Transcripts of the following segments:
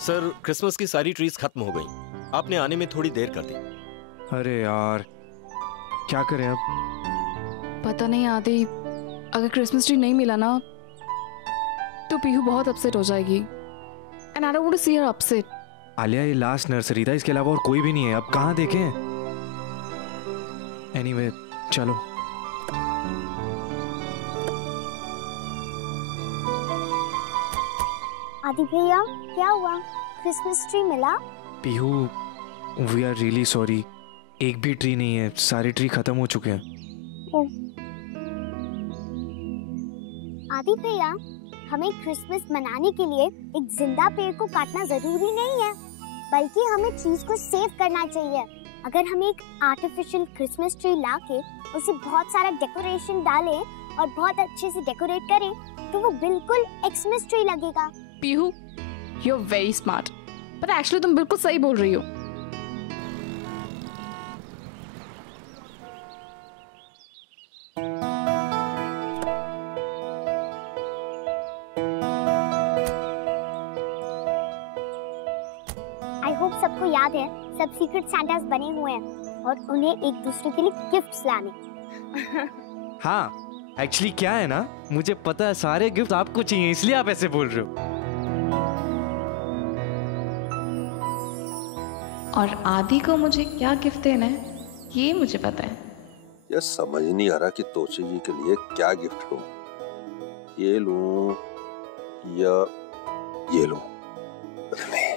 Sir, Christmas की सारी trees खत्म हो गई। आपने आने में थोड़ी देर कर दी। अरे यार, क्या करें अब? पता नहीं आदि, अगर क्रिसमस ट्री नहीं मिला ना तो पीहू बहुत अपसेट हो जाएगी। And I don't want to see her upset. Alia, ये लास्ट नर्सरी था, इसके अलावा और कोई भी नहीं है। अब कहाँ देखें? एनीवे, चलो। आदि भैया, क्या हुआ? क्रिसमस ट्री मिला? Pihu, we are really sorry, एक भी ट्री नहीं है, सारे ट्री खत्म हो चुके हैं। आदि भैया, हमें क्रिसमस मनाने के लिए एक जिंदा पेड़ को काटना जरूरी नहीं है, बल्कि हमें ट्रीज को सेव करना चाहिए। अगर हम एक आर्टिफिशियल क्रिसमस ट्री लाके उसे बहुत सारा डेकोरेशन डालें और बहुत अच्छे से डेकोरेट करें तो वो बिल्कुल एक्समस ट्री लगेगा। Pihu, you are very smart, पर एक्चुअली तुम बिल्कुल सही बोल रही हो। आई होप सबको याद है, सब सीक्रेट सैंटास बने हुए हैं और उन्हें एक दूसरे के लिए गिफ्ट्स लाने। हाँ, एक्चुअली क्या है ना, मुझे पता है सारे गिफ्ट आपको चाहिए, इसलिए आप ऐसे बोल रहे हो। और आदि को मुझे क्या गिफ्ट देना है ये मुझे पता है। यह समझ नहीं आ रहा कि तोशी जी के लिए क्या गिफ्ट लूं। ये लूं या ये लूं? नहीं,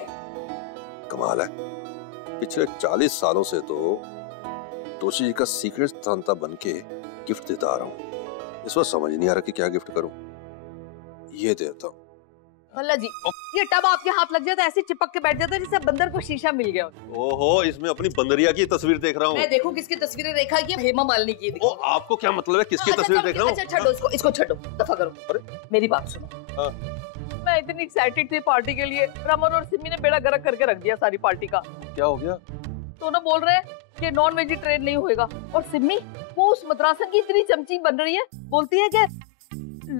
कमाल है, पिछले 40 सालों से तो तोशी जी का सीक्रेट सांता बन के गिफ्ट देता आ रहा हूँ। इस बार समझ नहीं आ रहा कि क्या गिफ्ट करूं। ये देता हूँ। भल्ला जी, ये टब आपके हाथ लग जाता है, ऐसे चिपक के बैठ जाता है जैसे बंदर को शीशा मिल गया। ओहो, इसमें अपनी बंदरिया की तस्वीर देख रहा हूँ। मैं देखो किसकी तस्वीरें देखा, ये हेमा मालिनी की। ओ, आपको क्या मतलब है किसकी तस्वीर देख रहा हूँ? अच्छा छोड़ो इसको छोड़ो, दफा करो। अरे मेरी बात सुनो। हाँ। मैं इतनी एक्साइटेड थी पार्टी के लिए, रमन और सिमी ने बेड़ा गर्क करके रख दिया सारी पार्टी का। क्या हो गया? दोनों बोल रहे हैं कि नॉन वेजिटेरियन नहीं होएगा, और सिमी वो उस मद्रासन की इतनी चमची बन रही है, बोलती है कि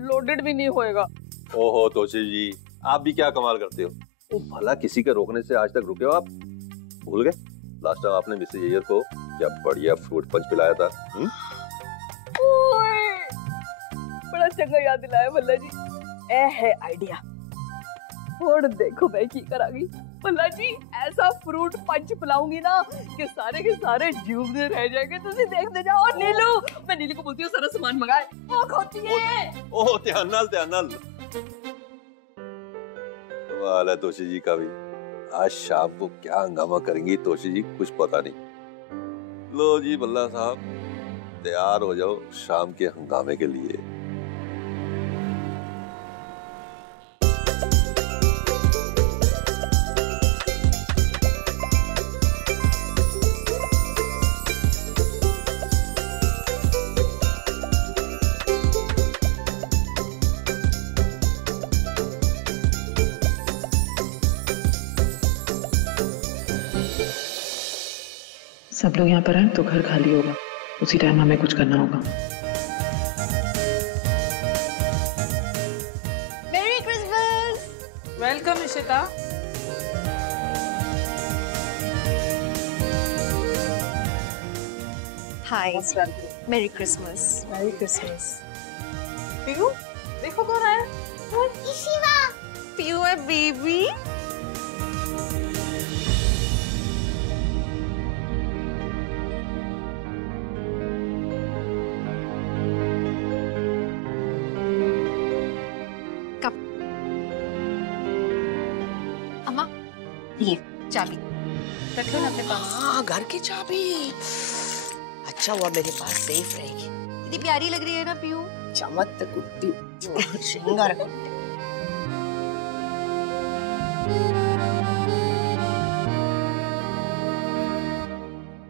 लोडेड भी नहीं होएगा। ओहो तोशी जी, आप भी क्या कमाल करते हो। वो भला किसी के रोकने से आज तक रुके हो आप? भूल गए लास्ट टाइम आपने मिसेज अय्यर को क्या बढ़िया फ्रूट पंच पिलाया था? बड़ा चंगा याद दिलाया भल्ला जी। ए है आइडिया, और देखो मैं की करांगी भल्ला जी। ऐसा फ्रूट पंच पिलाऊंगी ना कि सारे के सारे जीवते रह जाएंगे। तुम देखते जाओ। और नीलू, मैं नीलू को बोलती हूँ सारा सामान मंगाए, वो खोती है। ओह ध्यान नाल। वाला तोशी जी का भी आज शाम को क्या हंगामा करेंगी तोशी जी, कुछ पता नहीं। लो जी बल्ला साहब, तैयार हो जाओ शाम के हंगामे के लिए। सब लोग यहाँ पर आए तो घर खाली होगा, उसी टाइम हमें कुछ करना होगा। मेरी क्रिसमस। वेलकम निशिता। हाय, मेरी क्रिसमस। मेरी क्रिसमस। पीयू, देखो कौन आया। शिवा। पीयू है बेबी। ये चाबी रख लो ना अपने पास। हाँ, घर की चाबी। अच्छा हुआ मेरे पास सेफ रहेगी। इतनी प्यारी लग रही है ना पीयू। चमक कुत्ती श्रृंगार।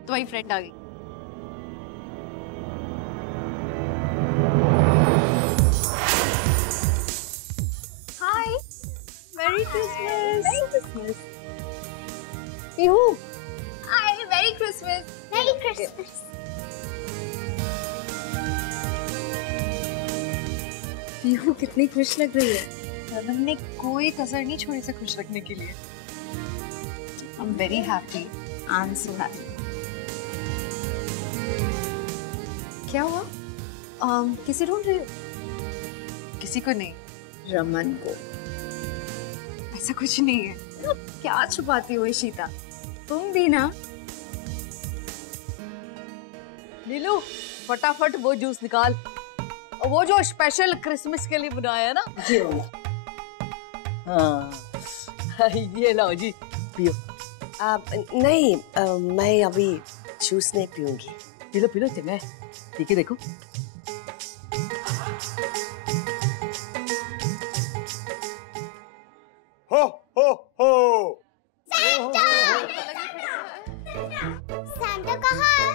तुम्हारी फ्रेंड आ गई। हाय, मेरी क्रिसमस। मेरी क्रिसमस। पीहू, हाय, मेरी क्रिसमस। मेरी क्रिसमस। पीहू कितनी खुश लग रही है। रमन ने कोई कसर नहीं छोड़ी से खुश रखने के लिए। I'm very happy. I'm so happy. क्या हुआ? किसे ढूंढ रहे हो? किसी को नहीं, रमन को। ऐसा कुछ नहीं है। क्या छुपाती हो इशिता? तुम भी ना। नीलू फटाफट वो जूस निकाल, वो जो स्पेशल क्रिसमस के लिए बनाया है ना। जी हाँ ये लाओ जी पियो। नहीं मैं अभी जूस नहीं पीऊंगी। पी लो चंगा है, ठीक है देखो। हो हो हो सैंटा कहाँ है?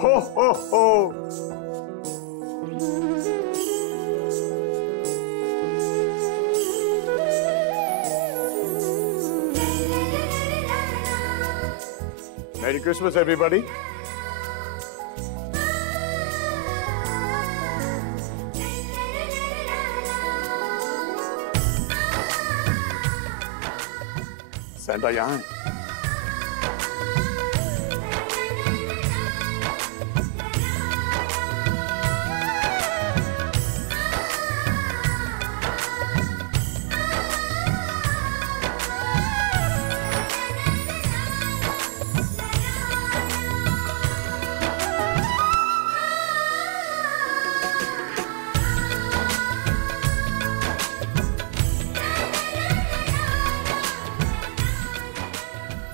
हो हो हो Merry Christmas, everybody. Santa यहाँ है।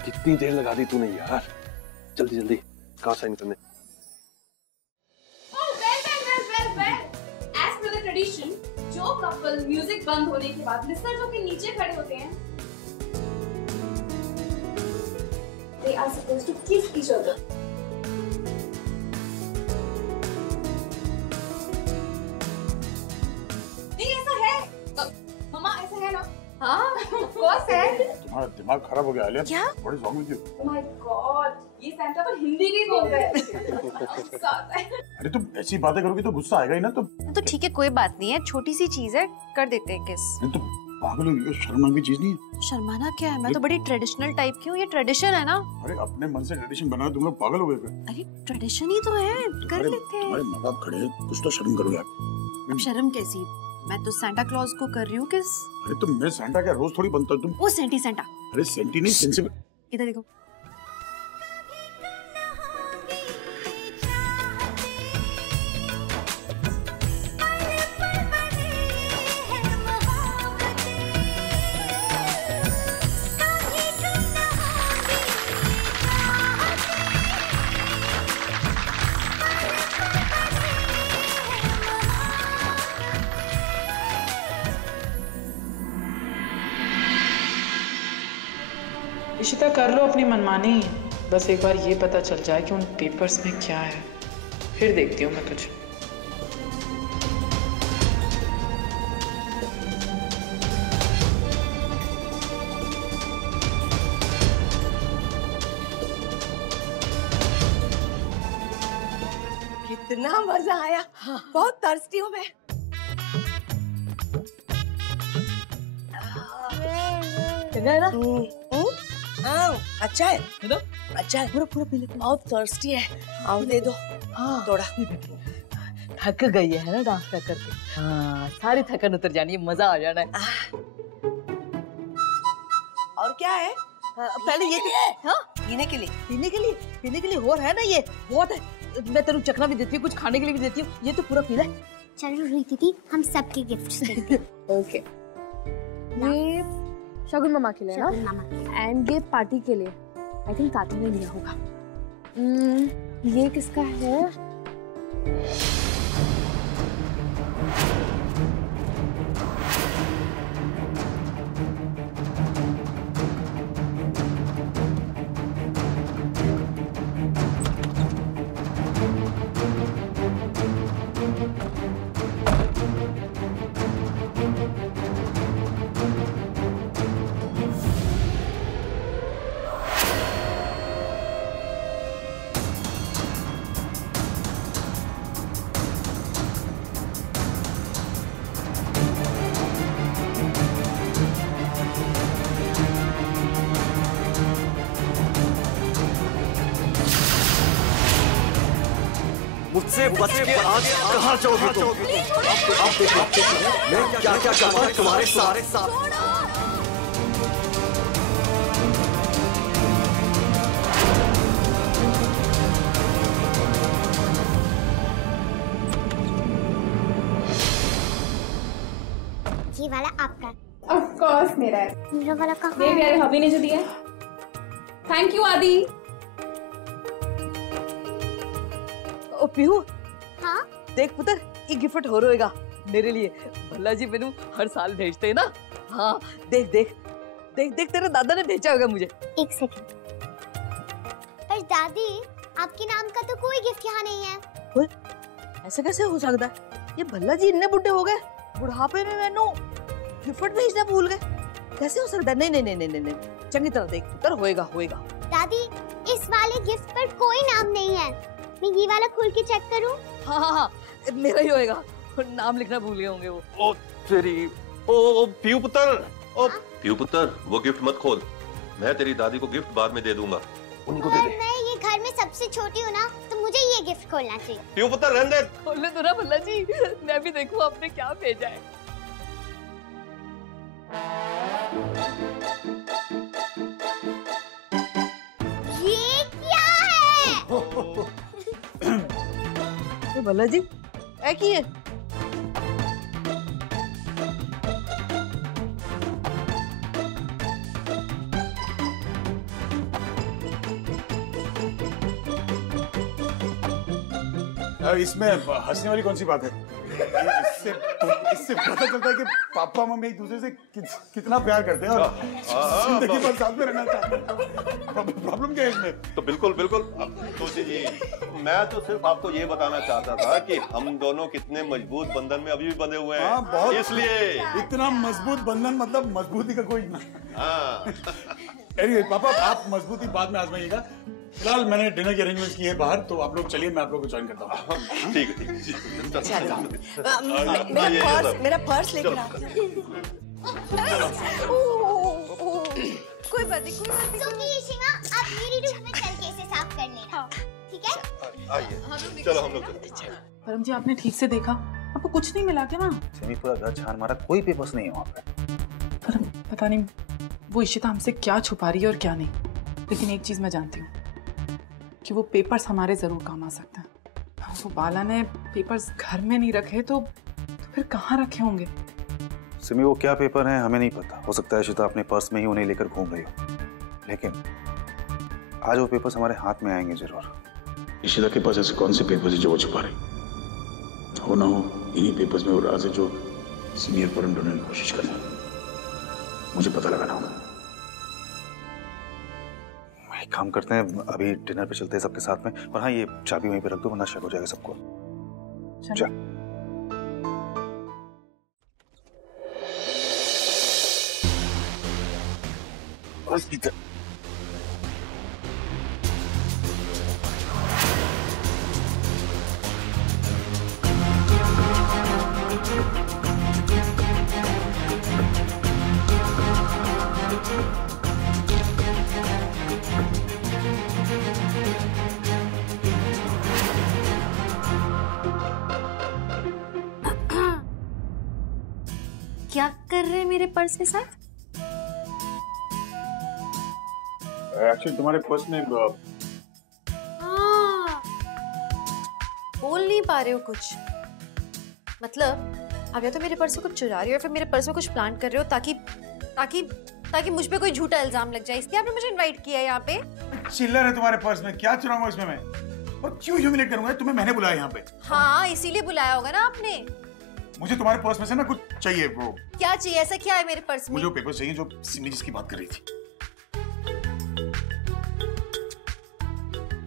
कितनी देर लगा दी तूने यार, जल्दी जल्दी कहाँ साइन करने। As per the tradition, जो कपल म्यूजिक बंद होने के बाद लिसनर्स के नीचे खड़े होते हैं, they are supposed to kiss each other. नहीं ऐसा है, मम्मा ऐसा है ना? हाँ, of course है। तुम्हारा दिमाग खराब हो गया आलिया। क्या? What is wrong with you? Oh my God, ये सैंटा तो हिंदी भी बोलता है। अरे तुम ऐसी बातें करोगी तो गुस्सा आएगा ही ना। तो ठीक है, कोई बात नहीं है, छोटी सी चीज है, कर देते हैं किस। तुम पागल हो गई, शर्म की चीज नहीं है। शर्माना क्या है? मैं तो बड़ी ट्रेडिशनल टाइप की हूँ, ये ट्रेडिशन है ना। अरे अपने मन से ट्रेडिशन बनाया, तुम लोग पागल हो गए। अरे ट्रेडिशन ही तो है, कर लेते हैं। तुम्हारे माँ बाप खड़े हैं, कुछ तो शर्म करो यार। अब शर्म कैसी? मैं तो सांता क्लॉज को कर रही हूँ किस। अरे तुम मैं सांता क्या रोज थोड़ी बनता तुम। वो सेंटी सांता। अरे सेंटी नहीं, सेंसिबल। इधर देखो। इशिता कर लो अपनी मनमानी, बस एक बार ये पता चल जाए कि उन पेपर्स में क्या है, फिर देखती हूँ मैं तुझे। कितना मजा आया। बहुत थर्स्टी हूँ मैं। है ना? हाँ अच्छा है ना? अच्छा है। पूरा पी ले। बहुत थर्स्टी है, आओ दे दो। हाँ थोड़ा थक गई है ना डांस कर करके। हाँ सारी थकन उतर जानी है, मजा आ जाना है। और क्या है? पहले ये हाँ पीने के लिए। पीने के लिए और है ना, ये बहुत है। मैं तेरे चखना भी देती हूँ, कुछ खाने के लिए भी देती हूँ। ये तो पूरा पी ले। चलो रीति दी, हम सबके गिफ्ट्स देते हैं। ओके, ये शगुन मामा के लिए ना, एंड ये पार्टी के लिए। आई थिंक ताती ने लिया होगा। ये किसका है? मुझसे बच के आज कहाँ जाओगे तुम? अब देखो मैं क्या क्या करता हूँ तुम्हारे साथ। ये वाला आपका। ऑफ कोर्स मेरा है। मेरा वाला कहाँ मेरे प्यारे हबी ने जो दिया। थैंक यू आदि। ओ पीहू, हाँ देख पुत्र, ये गिफ्ट हो रहेगा मेरे लिए। भल्ला जी मैंने हर साल भेजते हैं ना। हाँ देख देख देख देख, तेरे दादा ने भेजा होगा मुझे। एक सेकंड। पर दादी, आपके नाम का तो कोई गिफ्ट यहाँ नहीं है। ऐसा कैसे हो सकता है? ये भल्ला जी इतने बुढ़े हो गए, बुढ़ापे में मैंने गिफ्ट भेजना भूल गए। कैसे हो सकता है? नहीं नहीं नहीं नहीं नहीं, चंगी तरह देख पुत्र, होएगा होएगा। दादी, इस वाले गिफ्ट पर कोई नाम नहीं है। मैं ये वाला खोल के चेक करूं? हाँ हाँ हाँ, मेरा ही होएगा। नाम लिखना भूल गए होंगे वो। ओ तेरी, ओ पीयू पुत्र, ओ पीयू पुत्र, वो गिफ्ट मत खोल। मैं तेरी दादी को गिफ्ट बाद में दे दूंगा, उन्हीं को दे दे। मैं ये घर में सबसे छोटी हूँ ना, तो मुझे ये गिफ्ट खोलना चाहिए। पीयू पुत्र रहने दे। खोलने दो ना भल्ला जी, मैं भी देखूं आपने क्या भेजा है। ये क्या है? तो भल्ला जी है की है? इसमें हंसने वाली कौन सी बात है? इससे पता चलता है कि पापा मम्मी एक दूसरे से कितना प्यार करते हैं और जिंदगी भर साथ में रहना चाहते हैं। प्रॉब्लम क्या है इसमें? तो बिल्कुल बिल्कुल, अब तुलसी जी, मैं तो सिर्फ आपको ये बताना चाहता था कि हम दोनों कितने मजबूत बंधन में अभी भी बंधे हुए हैं। बहुत, इसलिए इतना मजबूत बंधन, मतलब मजबूती का कोई। हाँ। एनीवे पापा, आप मजबूती बाद में आजमाइएगा। फिलहाल मैंने डिनर की अरेंजमेंट्स की है बाहर, तो आप लोग चलिए, मैं आप लोग को ज्वाइन करता हूँ। ठीक है ठीक है। मेरा पर्स लेकर आ। कोई बात नहीं, कोई बात नहीं। सुकी यशिमा, आप मेरी रूम में चल के इसे साफ कर लेना, ठीक है? आइए, चलो हम लोग चलते हैं। परम जी, आपने ठीक से देखा? आपको कुछ नहीं मिला क्या वहाँ? सिमी पूरा घर छान मारा, कोई पेपर्स नहीं है वहाँ पे। परम, पता नहीं वो इशिता हमसे क्या छुपा रही है और क्या नहीं, लेकिन एक चीज मैं जानती हूँ कि वो पेपर्स हमारे जरूर काम आ सकते हैं। वो बाला ने पेपर्स घर में नहीं रखे तो फिर कहाँ रखे होंगे? सिमी, वो क्या पेपर हैं हमें नहीं पता। हो सकता है इशिता अपने पर्स में ही उन्हें लेकर घूम रही हो, लेकिन आज वो पेपर्स हमारे हाथ में आएंगे जरूर। इशिता के पास ऐसे कौन से पेपर्स है जो वो छुपा रही? हो ना हो इन्हीं पेपर्स में वो राज है जो सिमी और परम ढूंढने की कोशिश कर रहे हैं। मुझे पता लगाना होगा। एक काम करते हैं, अभी डिनर पे चलते हैं सबके साथ में। और हाँ, ये चाबी वहीं पे रख दो वरना शक हो जाएगा सबको। चल। क्या कर रहे हैं मेरे पर्स के साथ? एक्चुअली तुम्हारे पर्स में हाँ, बोल नहीं पा रहे हो कुछ। मतलब अगर तो मेरे पर्स से कुछ चुरा रहे हो, फिर मेरे पर्स में कुछ प्लान कर रहे हो ताकि ताकि ताकि मुझ पे कोई झूठा इल्जाम लग जाए। इसलिए आपने मुझे इनवाइट किया है यहाँ पे। चिल्लर है तुम्हारे पर्स में, क्या चुराऊंगा इसमें मैं? और क्यों ह्यूमिलेट करूंगा? तुम्हें मैंने बुलाया यहाँ पे। हाँ, इसीलिए बुलाया होगा ना आपने। मुझे तुम्हारे पर्स में से ना कुछ चाहिए। वो क्या चाहिए? ऐसा क्या है मेरे पर्स में? मुझे वो पेपर्स चाहिए जो सिमी जिसकी बात कर रही थी।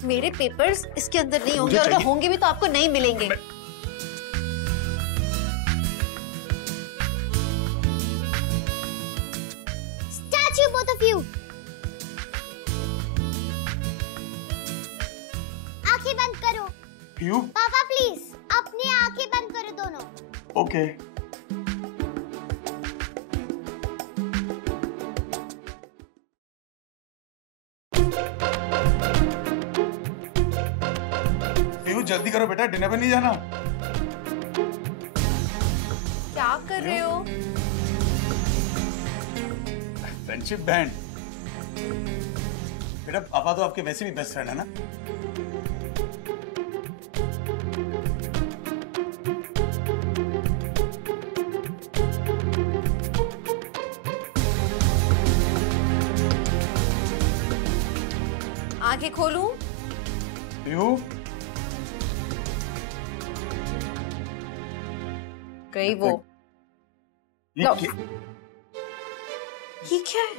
मेरे पेपर्स इसके अंदर नहीं होंगे, और अगर होंगे भी तो आपको नहीं मिलेंगे। Statue, both of you. आंखें बंद करो। पीयू? पापा प्लीज, अपनी आंखें बंद करो दोनों। ओके। जल्दी करो बेटा, डिनर पे नहीं जाना। क्या कर रहे हो? Friendship band. बेटा पापा तो आपके वैसे भी बेस्ट फ्रेंड है ना। आंखें खोलूं? गई वो। ये क्या है?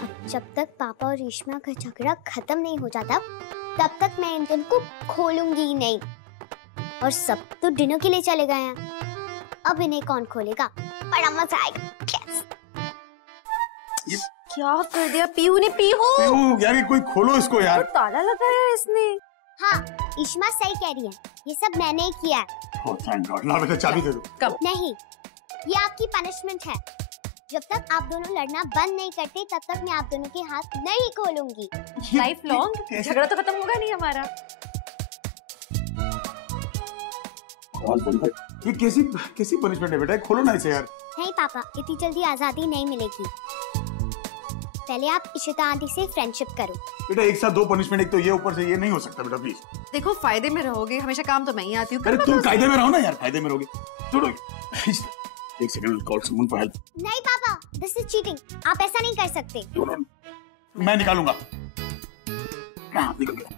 अब जब तक पापा और रेशमा का झगड़ा खत्म नहीं हो जाता तब तक मैं इन दोनों को खोलूंगी ही नहीं। और सब तो डिनर के लिए चले गए हैं, अब इन्हें कौन खोलेगा? बड़ा मजा आएगा। क्या कर दिया पीहू ने? पीहू यार कोई खोलो इसको यार। तो ताला लगाया इसने। हाँ इश्मा सही कह रही है, ये सब मैंने ही किया है। Oh thank God. ला बेटा चाबी दे दो। कब? नहीं, ये आपकी पनिशमेंट है। जब तक आप दोनों लड़ना बंद नहीं करते तब तक मैं आप दोनों के हाथ नहीं खोलूंगी। लाइफ लॉन्ग झगड़ा तो खत्म होगा नहीं हमारा। ये कैसी पनिशमेंट है बेटा? खोलो ना इसे यार। नहीं पापा, इतनी जल्दी आजादी नहीं मिलेगी। पहले आप इशिता आंटी से फ्रेंडशिप करो। बेटा एक साथ दो पनिशमेंट, एक तो ये ऊपर से ये नहीं हो सकता बेटा प्लीज। देखो फायदे में रहोगे, हमेशा काम तो मैं ही आती हूँ। अरे तुम कायदे में रहो ना यार, फायदे में रहोगे। छोड़ो एक second, call someone for help. नहीं पापा, दिस इज चीटिंग। आप ऐसा नहीं कर सकते। मैं निकालूंगा। निकल गया।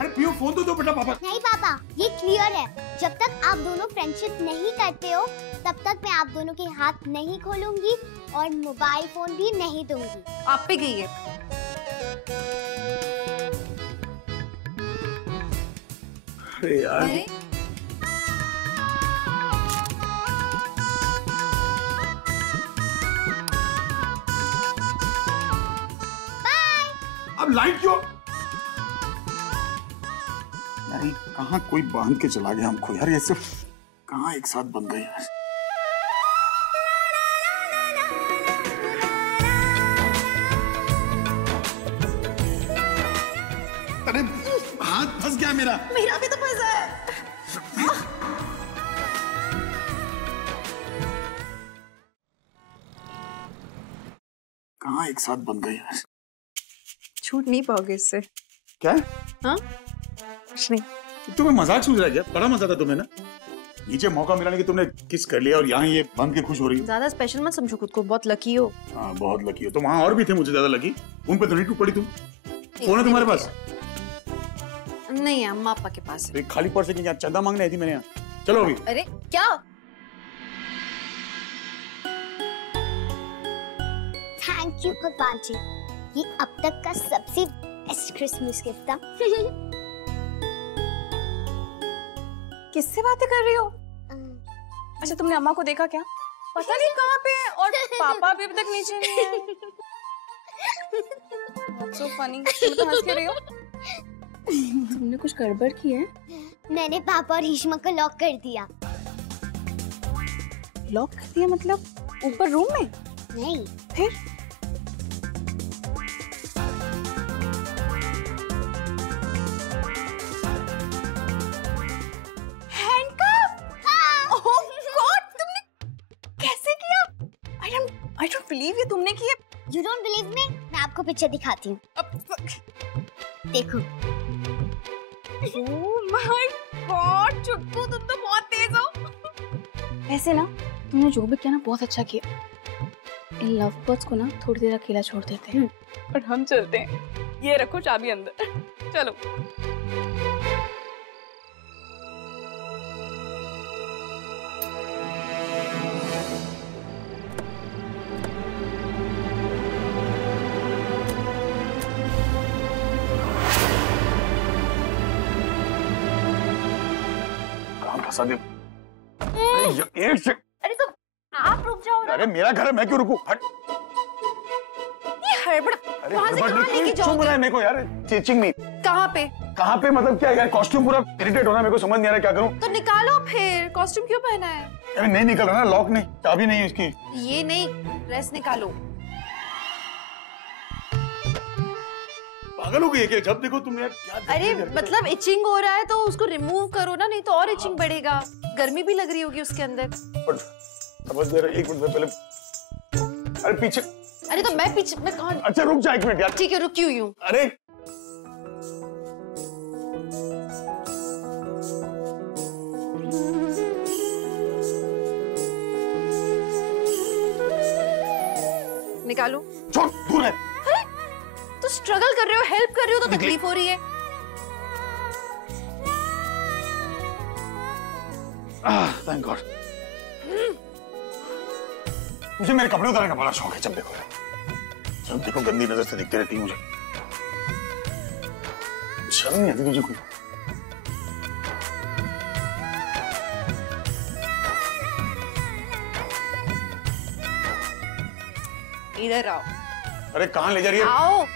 अरे पीयू फोन तो दो बेटा पापा। नहीं पापा, ये क्लियर है, जब तक आप दोनों फ्रेंडशिप नहीं करते हो तब तक मैं आप दोनों के हाथ नहीं खोलूंगी और मोबाइल फोन भी नहीं दूंगी। आप पे गई है। अरे यार अब लाइट क्यों? यार कहाँ कोई बांध के चला गया हमको यार, ये सब कहाँ एक साथ बन गए यार। अरे हाथ फंस गया मेरा। मेरा भी तो फंसा है। कहाँ एक साथ बन गए यार। छूट नहीं पाओगे इससे। क्या? हाँ कुछ नहीं। तुम्हें मजाक सूझ रहा है क्या? बड़ा मजा था तुम्हें ना। नीचे मौका मिला नहीं कि तुमने किस कर लिया और यहाँ ये बंद के खुश हो रही हो। ज्यादा स्पेशल मत समझो खुद को, बहुत लकी हो। हाँ बहुत लकी हो। तो वहाँ और भी थे मुझे ज्यादा लकी, उन पे तो नहीं टूट पड़ी तुम। फोन है तुम्हारे पास? नहीं है, अम्मा पापा के पास है। खाली पर्स लेके यहाँ चंदा मांगने आई थी मैंने यहाँ। चलो अभी। अरे क्या? थैंक यू भगवान जी, ये अब तक का सबसे बेस्ट क्रिसमस गिफ्ट था। किससे बातें कर रही हो? अच्छा तुमने अम्मा को देखा क्या? पता नहीं कहाँ पे है, और पापा भी अभी तक नीचे नहीं है। So funny, तुम तो हंस के रही हो। तुमने कुछ गड़बड़ की है? मैंने पापा और ईश्मा को लॉक कर दिया। लॉक कर दिया मतलब ऊपर रूम में? नहीं। फिर? I don't believe ये तुमने किया। You don't believe me? मैं आपको पिक्चर दिखाती हूँ। देखो। Oh my God, चुटकू तुम तो बहुत तेज हो। ऐसे ना तुमने जो भी किया ना बहुत अच्छा किया। इन लव बर्ड्स को ना थोड़ी देर अकेला छोड़ देते हैं और हम चलते हैं। ये रखो चाबी अंदर। चलो। एक से। अरे तो आप रुक जाओ ना। अरे मेरा घर है, मैं क्यों रुकूं? हट। ये हड़बड़ कहाँ से कहाँ लेके जाओगे? चुप रहे मेरे को यार, टीचिंग मी। कहाँ पे? कहाँ पे मतलब क्या यार? कॉस्ट्यूम पूरा इरिटेट हो रहा है, मेरे को समझ नहीं आ रहा क्या करूं। तो निकालो फिर, कॉस्ट्यूम क्यों पहना है? अरे नहीं निकल रहा ना, लॉक नहीं, चाबी नहीं है इसकी। ये नहीं, ड्रेस निकालो। पागल हो गई है क्या? जब देखो तुम यार क्या अरे मतलब इचिंग हो रहा है तो उसको रिमूव करो ना, नहीं तो और इचिंग बढ़ेगा। गर्मी भी लग रही होगी उसके अंदर। समझ दे रहा, एक मिनट पहले। अरे पीछे। अरे तो मैं पीछे, मैं कहाँ? अच्छा रुक जा एक मिनट यार। ठीक है रुक क्यों यूं? अरे निकालू? छोड़, दूर है। अरे तो स्ट्रगल कर रहे हो, हेल्प कर रहे हो तो तकलीफ हो रही है। Thank God. मुझे मेरे कपड़े उतारने का बड़ा शौक है। जब देखो गंदी नजर से दिखती रहती है मुझे। शर्म नहीं आती तुझे कोई? इधर आओ। अरे कहाँ ले जा रही है? आओ।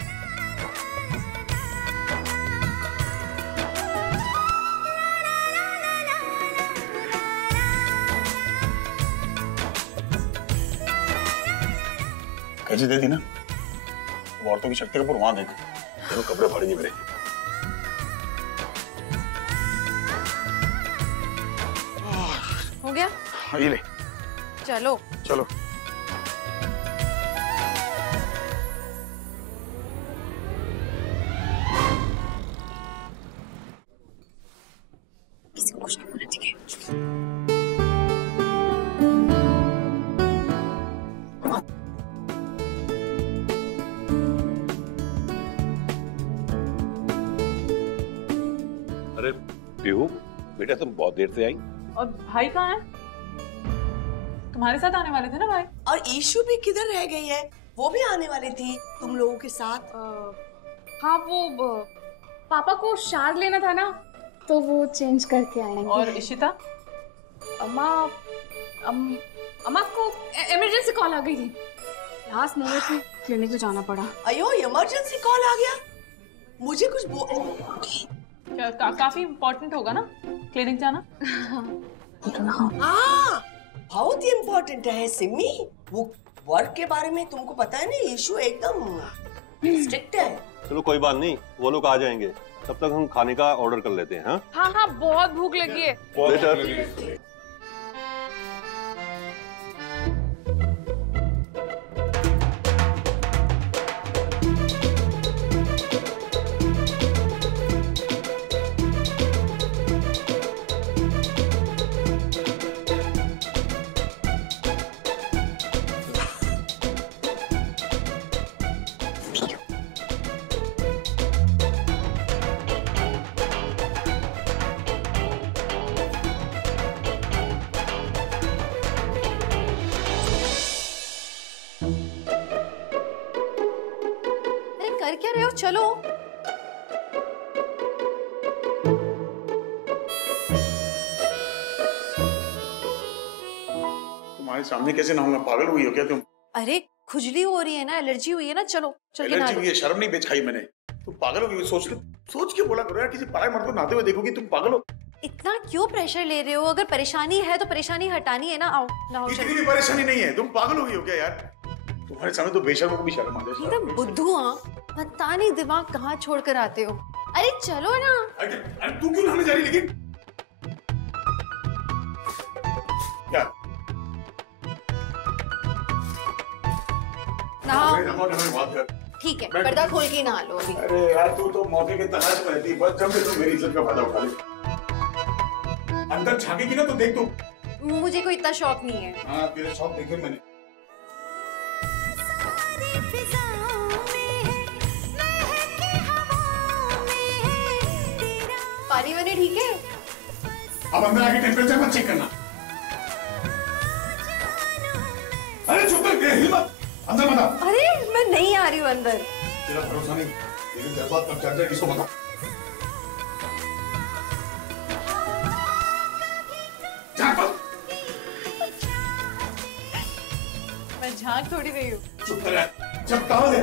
कैसे दे दी ना? औरतों की शक्ति का पूर्व वहां देखो, देखो कपड़े फाड़ेंगे मेरे। हो गया? हाँ ये ले। चलो चलो। किसी को कुछ नहीं बोलना, ठीक है? अरे पीहू बेटा, तुम बहुत देर से आई। और भाई कहाँ है? तुम्हारे साथ आने वाले थे ना भाई? और ईशु भी किधर रह गई है? वो भी आने वाली थी तुम लोगों के साथ। हाँ वो पापा को शार लेना था ना, तो वो चेंज करके आएंगे। और इशिता? अम्मा को इमरजेंसी कॉल आ गई थी, लास्ट मोमेंट में क्लिनिक में जाना पड़ा। अयो इमरजेंसी कॉल आ गया? मुझे कुछ काफी इम्पोर्टेंट होगा ना क्लिनिक जाना? हाँ बहुत ही इम्पोर्टेंट है सिमी। वो वर्क के बारे में तुमको पता है ना, इशू एकदम स्ट्रिक्ट है। चलो कोई बात नहीं, वो लोग आ जाएंगे, तब तक हम खाने का ऑर्डर कर लेते हैं। हाँ हाँ हाँ बहुत भूख लगी है। वेटर। कर क्या रहे हो? चलो। तुम्हारे सामने कैसे नहाऊंगा? पागल हुई हो क्या तुम? अरे खुजली हो रही है ना, एलर्जी हुई है ना, चलो चल के नहा एलर्जी लो। हुई है? शर्म नहीं बेच खाई मैंने? तुम पागल हो गई? सोच के बोला करो यार, किसी पराये मर्द को नहाते हुए देखोगी तुम पागल हो? इतना क्यों प्रेशर ले रहे हो? अगर परेशानी है तो परेशानी हटानी है ना। आओ नहाओ। इतनी भी परेशानी नहीं है, तुम पागल हो गई हो क्या यार? तुम्हारे सामने तो बेशर्मों को भी शर्म आ जाए। एकदम बुद्धू। हाँ पता नहीं दिमाग कहाँ छोड़ कर आते हो। अरे चलो ना। अरे तू क्यों नहाने जा रही? लेकिन क्या नहाओ। ठीक है पर्दा खोल के नहा लो अभी। अरे यार तू तो मौके के तलाश में रहती, बस जब भी तू मेरी इज्जत का फायदा उठा ले। अंदर झांकेगी ना तो देख तू। मुझे कोई इतना शौक नहीं है। हाँ तेरे शौक देखे मैंने। पानी वानी ठीक है? अब अंदर आके टेम्परेचर मत चेक करना। अरे चुप कर, हिल मत, अंदर मत आ। अरे मैं नहीं आ रही हूँ अंदर। तेरा भरोसा नहीं, लेकिन जज्बात कब चढ़ जाए किसको बता। मैं झांक थोड़ी रही हूँ। चुप कर, जब कहाँ है?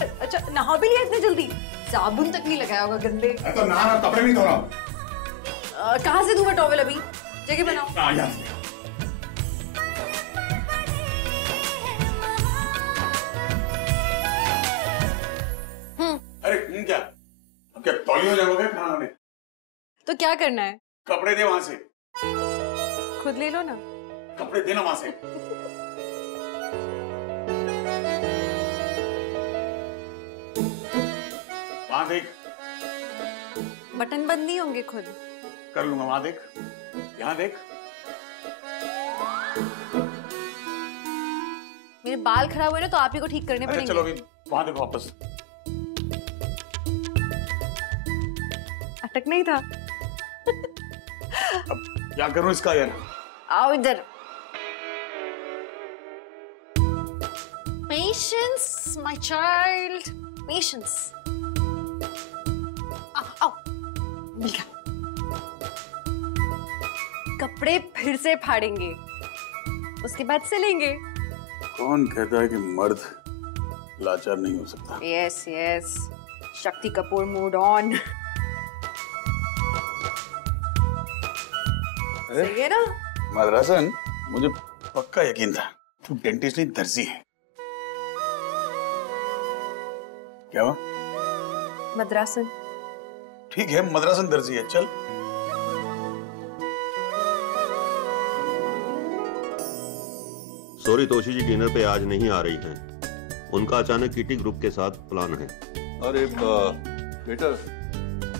अच्छा नहा भी लिया इतने जल्दी? साबुन तक नहीं लगाया होगा गंदे। तो नहा, कपड़े नहीं धो रहा। कहाँ से दूँ मैं टॉवेल? अभी जगह बनाओ। अरे क्या करना है? कपड़े दे वहां से। खुद ले लो ना। कपड़े देना वहां से। वहां देख। बटन बंद नहीं होंगे खुद? कर लूंगा, वहां देख, यहाँ देख। मेरे बाल खराब हुए ना तो आप ही को ठीक करने पड़ेंगे। चलो अभी वहां देखो वापस। अटक नहीं था। अब क्या करूं इसका यार? आओ इधर। Patience, my child. Patience. आओ, मिल गया। कपड़े फिर से फाड़ेंगे, उसके बाद सिलेंगे। कौन कहता है कि मर्द लाचार नहीं हो सकता? Yes yes, Shakti Kapoor mood on. सही है ना? मदरासन, मुझे पक्का यकीन था तू डेंटिस्ट नहीं दर्जी है। क्या हुआ? मद्रासन। ठीक है, मदरासन दर्जी है, चल। सॉरी तोशी जी डिनर पे आज नहीं आ रही हैं। उनका अचानक किटी ग्रुप के साथ प्लान है। अरे बेटा,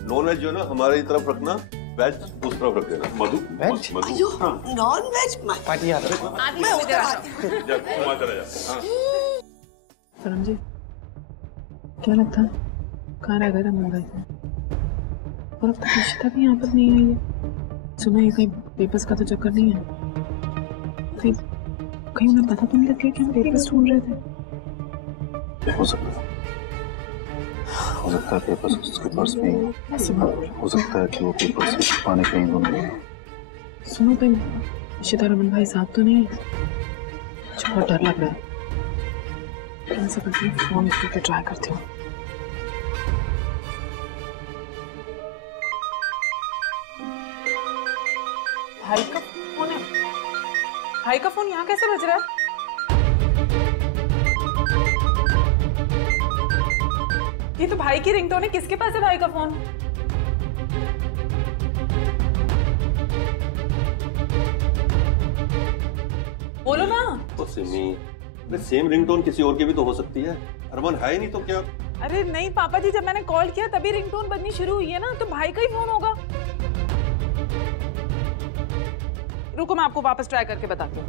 नॉन वेज जो ना हमारी तरफ रखना, वेज उस तरफ रख देना। मधु वेज? नॉन वेज पार्टी आ रहा है। मैं उधर आती हूँ। जा तुम आ चला जा। सरम जी, क्या लगता है कहाँ रह गए रमन भाई? और अब तक रिश्ता भी यहाँ पर नहीं आई है। सुना ये कहीं पेपर्स का तो चक्कर नहीं है? कहीं उन्हें पता तो नहीं लग गया कि हम पेपर्स ढूंढ रहे थे? हो सकता है पेपर्स उसके पर्स में ही हो सकता है कि वो पेपर्स छुपाने कहीं ढूंढ रहे हैं। सुनो, कहीं इशिता रमन भाई साहब तो नहीं है? मुझे बहुत डर लग रहा है। ऐसा करती हूँ, फोन करके ट्राई करती हूँ। भाई का फोन है। भाई का फोन यहाँ कैसे बज रहा है? ये तो भाई की रिंगटोन है। किसके पास है भाई का फोन? बोलो ना। तो सिमी, सेम रिंगटोन किसी और की भी तो हो सकती है। अरमान है ही नहीं तो क्या? अरे नहीं पापा जी, जब मैंने कॉल किया तभी रिंगटोन बजनी शुरू हुई है ना, तो भाई का ही फोन होगा। रुको, मैं आपको वापस ट्राई करके बताती हूँ।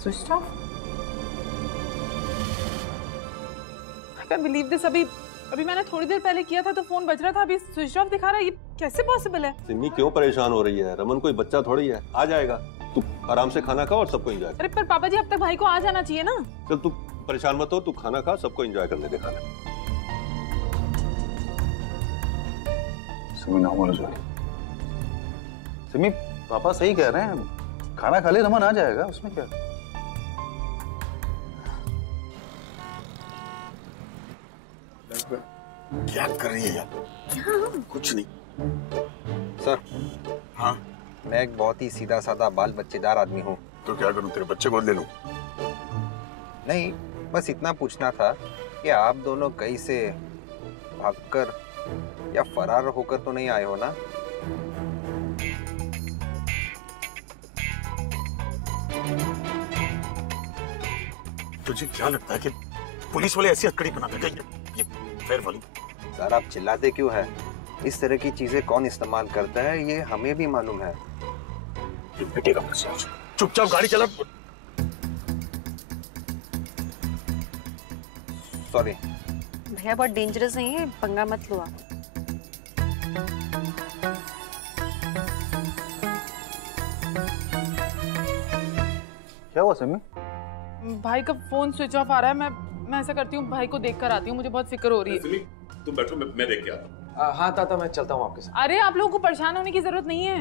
Switch off. I can't believe this। अभी मैंने थोड़ी देर पहले किया था तो फोन बज रहा था, अभी स्विच ऑफ दिखा रहा है। ये कैसे पॉसिबल है? सिमी क्यों परेशान हो रही है? रमन कोई बच्चा थोड़ी है, आ जाएगा। तू आराम से खाना खा और सबको एंजॉय कर। अरे पर पापा जी, अब तक भाई को आ जाना चाहिए ना। चल तू परेशान मत हो, तू खाना खा, सबको एंजॉय करने दे खाना। सिमी ना हो जाए। सिमी, पापा सही कह रहे हैं, खाना खा ले, रमन आ जाएगा, उसमें क्या? क्या कर रही है यार? कुछ नहीं सर। हाँ, मैं एक बहुत ही सीधा साधा बाल बच्चेदार आदमी हूँ। तो क्या करूं, तेरे बच्चे को ले लूं? नहीं, बस इतना पूछना था कि आप दोनों कहीं से भागकर या फरार होकर तो नहीं आए हो ना? तुझे क्या लगता है कि पुलिस वाले ऐसी हथकड़ी बना देंगे? ये फेयर वाली। सर आप चिल्लाते क्यों हैं? इस तरह की चीजें कौन इस्तेमाल करता है ये हमें भी मालूम है। बेटे का मैसेज, चुपचाप गाड़ी चला। सॉरी भैया, बहुत डेंजरस नहीं है, पंगा मत लो आप। क्या हुआ सिमी? भाई का फोन स्विच ऑफ आ रहा है। मैं ऐसा करती हूँ, भाई को देख कर आती हूँ, मुझे बहुत फिक्र हो रही है। तुम बैठो, मैं देख के आता हूँ। हाँ ताता, मैं चलता हूँ आपके साथ। अरे आप लोगों को परेशान होने की जरूरत नहीं है,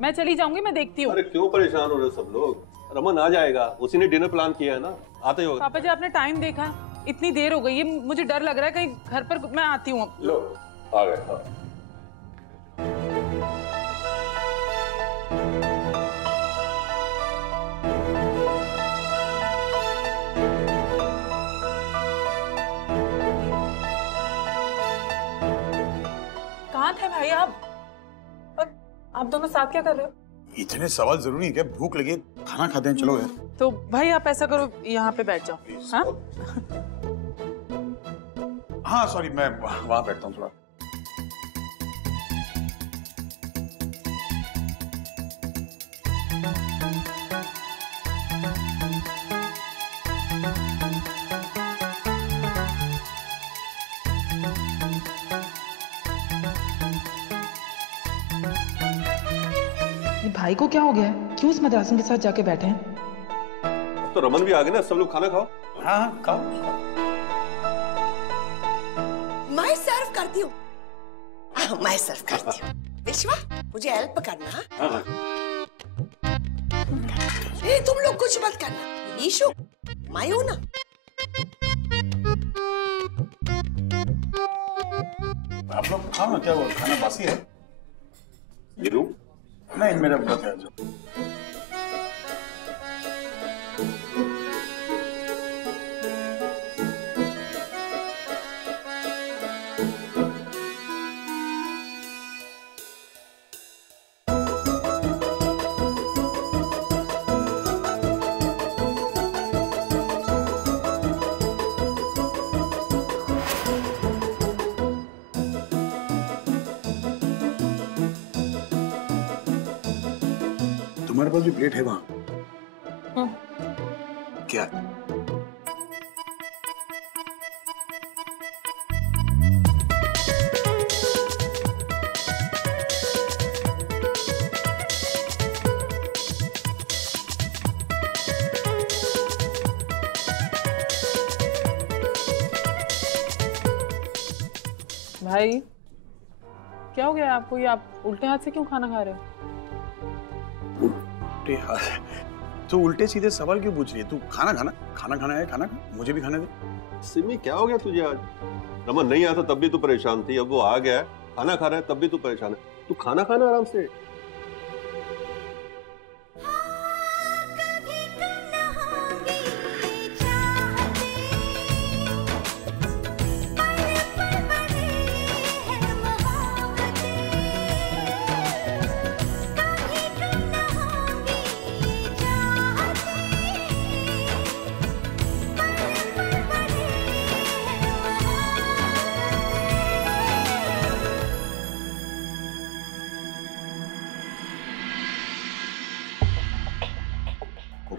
मैं चली जाऊंगी, मैं देखती हूँ। अरे क्यों परेशान हो रहे हो सब लोग? रमन आ जाएगा, उसी ने डिनर प्लान किया है ना, आते हो। पापा जी आपने टाइम देखा? इतनी देर हो गई है, मुझे डर लग रहा है कहीं घर पर। मैं आती हूँ। लो आ गए। है भाई आप दोनों साथ क्या कर रहे हो? इतने सवाल जरूरी है क्या? भूख लगी, खाना खाते हैं, चलो यार। तो भाई आप ऐसा करो, यहाँ पे बैठ जाओ। हाँ हाँ सॉरी, मैं वहां बैठता हूँ थोड़ा। भाई को क्या हो गया है? क्यों इस मद्रासन के साथ जाके बैठे हैं? तो रमन भी आ गए ना, सब लोग खाना खाओ। हाँ हाँ खाओ। मैं सर्व करती हूँ। मैं सर्व करती हूँ। विश्वा मुझे हेल्प करना। हाँ। तुम लोग कुछ मत करना। ईशु मैं हूँ ना। आप लोग खाओ ना, क्या वो खाना बासी है? ये लूं? नहीं मेरा व्रत है। तुम्हारे पास भी प्लेट है वहां? क्या? भाई क्या हो गया आपको? ये आप उल्टे हाथ से क्यों खाना खा रहे हो? उल्टे हाथ? तो उल्टे सीधे सवाल क्यों पूछ रही है? तू खाना खाना है, खाना खा, मुझे भी खाने दे। सिमी क्या हो गया तुझे आज? रमन नहीं आया था तब भी तू परेशान थी, अब वो आ गया है, खाना खा रहा है तब भी तू परेशान है। तू खाना खाना आराम से।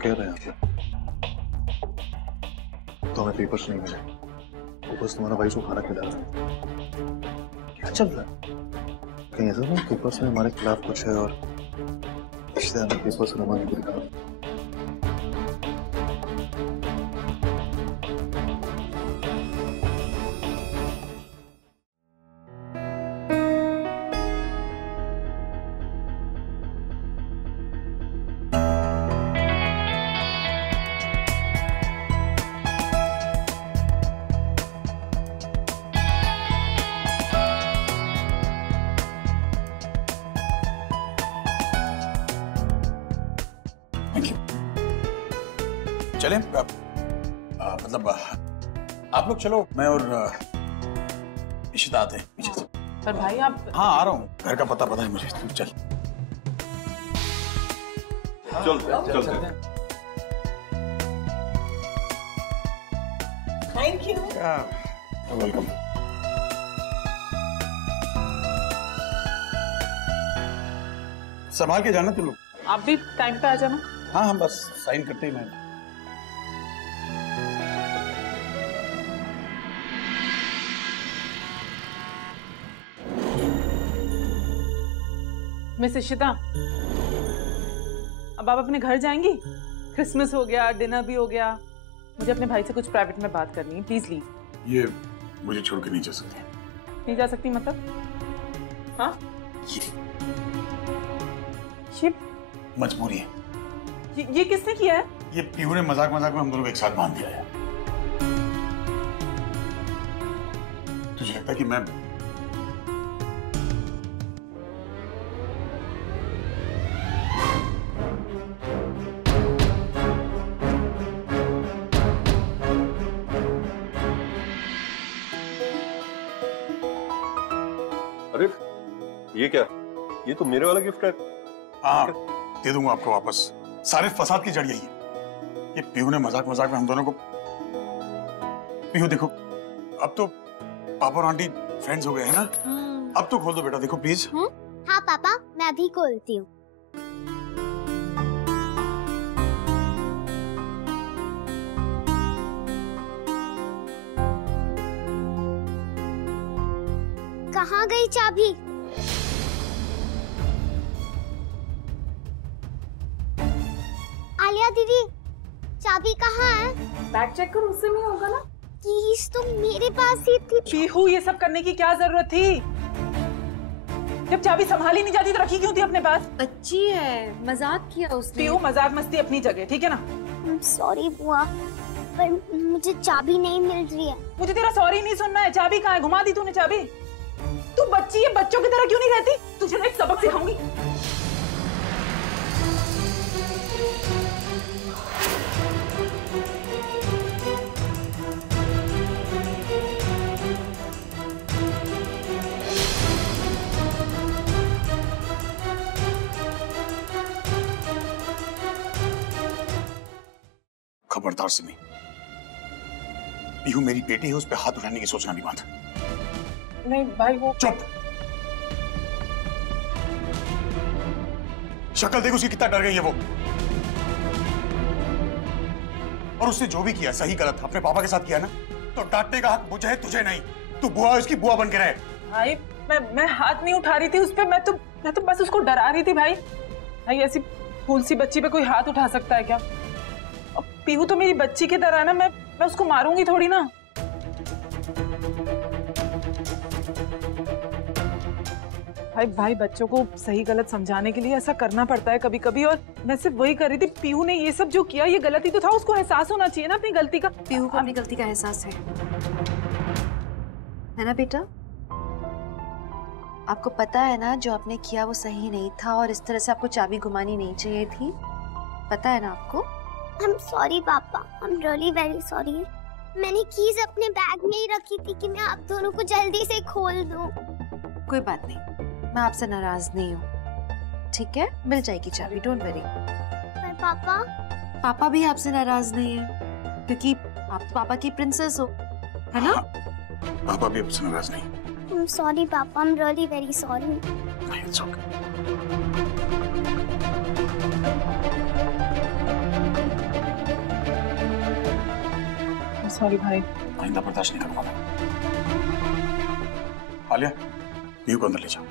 कह रहे हैं तो हमें पेपर्स नहीं मिले, वो बस तुम्हारा भाई को खाना खिला रहा है। क्या चल रहा है? कहीं ऐसा नहीं पेपर्स में हमारे खिलाफ कुछ है और इसलिए हमें पेपर्स रमन को दिखा। चलें मतलब आप लोग चलो, मैं और इशिता आते हैं पीछे से। पर भाई आप। हाँ आ रहा हूँ, घर का पता है मुझे, तू चल। चल थैंक यू। वेलकम। संभाल के जाना तुम लोग। आप भी टाइम पे आ जाना। हाँ हम बस साइन करते ही मैं। मिस इशिता, अब आप अपने घर जाएंगी? क्रिसमस हो गया, डिनर भी हो गया, मुझे अपने भाई से कुछ प्राइवेट में बात करनी है, प्लीज लीव। ये मुझे छोड़ के नहीं जा सकती। नहीं जा सकती मतलब? हाँ ये मजबूरी है। ये किसने किया है? ये पीहू ने मजाक में हम दोनों को एक साथ बांध दिया है। तुझे लगता है कि मैं ये क्या? ये तो मेरे वाला गिफ्ट है। हाँ, दे दूंगा आपको वापस। सारे फसाद की जड़ यही है। ये पीहू ने मजाक मजाक में हम दोनों को। पीहू देखो, अब तो पापा और आंटी फ्रेंड्स हो गए हैं ना। अब तो खोल दो बेटा, देखो प्लीज। हाँ पापा, मैं अभी खोलती हूँ। कहाँ गई चाबी? आलिया दीदी, चाबी कहाँ है? बैग चेक करो, उससे नहीं होगा ना। कीज तो मेरे पास ही थी। पीहू, ये सब करने की क्या जरूरत थी? जब चाबी संभाली नहीं जाती तो रखी क्यों थी अपने पास? अच्छी है, मजाक किया उसने। पीहू, मजाक मस्ती अपनी जगह, ठीक है ना? सॉरी बुआ, पर मुझे चाबी नहीं मिल रही है। मुझे तेरा सॉरी नहीं सुनना है। चाबी कहाँ है? घुमा दी तूने चाबी? तू बच्ची है, बच्चों की तरह क्यों नहीं रहती? तुझे ना एक सबक सिखाऊंगी। खबरदार सिमी, पीहू मेरी बेटी है, उस पे हाथ उठाने की सोचना नहीं बात। नहीं भाई, वो चुप। शक्ल देख उसकी, कितना डर गई है वो। और उसने जो भी किया सही गलत अपने पापा के साथ किया ना, तो डांटने का हक मुझे है, तुझे नहीं। तू बुआ, उसकी बुआ बन के रहे। भाई मैं हाथ नहीं उठा रही थी उस पे, मैं तो बस उसको डरा रही थी। भाई ऐसी फूल सी बच्ची पे कोई हाथ उठा सकता है क्या? अब पीहू तो मेरी बच्ची की तरह है ना, मैं उसको मारूंगी थोड़ी ना। भाई बच्चों को सही गलत समझाने के लिए ऐसा करना पड़ता है कभी कभी, और मैं सिर्फ वही कर रही थी। पीहू ने ये सब जो किया, ये गलती तो था, उसको एहसास होना चाहिए ना अपनी गलती का। पीहू को अपनी गलती का एहसास है ना बेटा? आपको पता है ना जो आपने किया वो सही नहीं था, और इस तरह से आपको चाबी घुमानी नहीं चाहिए थी। पता है ना आपको? I'm sorry पापा, I'm really very sorry। मैंने कीज अपने बैग में ही रखी थी कि मैं आप दोनों को जल्दी से खोल दूं। कोई बात नहीं, मैं आपसे नाराज नहीं हूँ, ठीक है? मिल जाएगी चाबी, डोंट वरी। पर पापा भी आपसे नाराज नहीं है, क्योंकि आप तो पापा की प्रिंसेस हो, है ना? पापा भी आपसे नाराज नहीं। I'm sorry पापा, I'm really very sorry। It's okay। Sorry भाई, आइंदा बर्दाश्त नहीं करूंगा मैं। आलिया, पीहू को अंदर ले जाओ।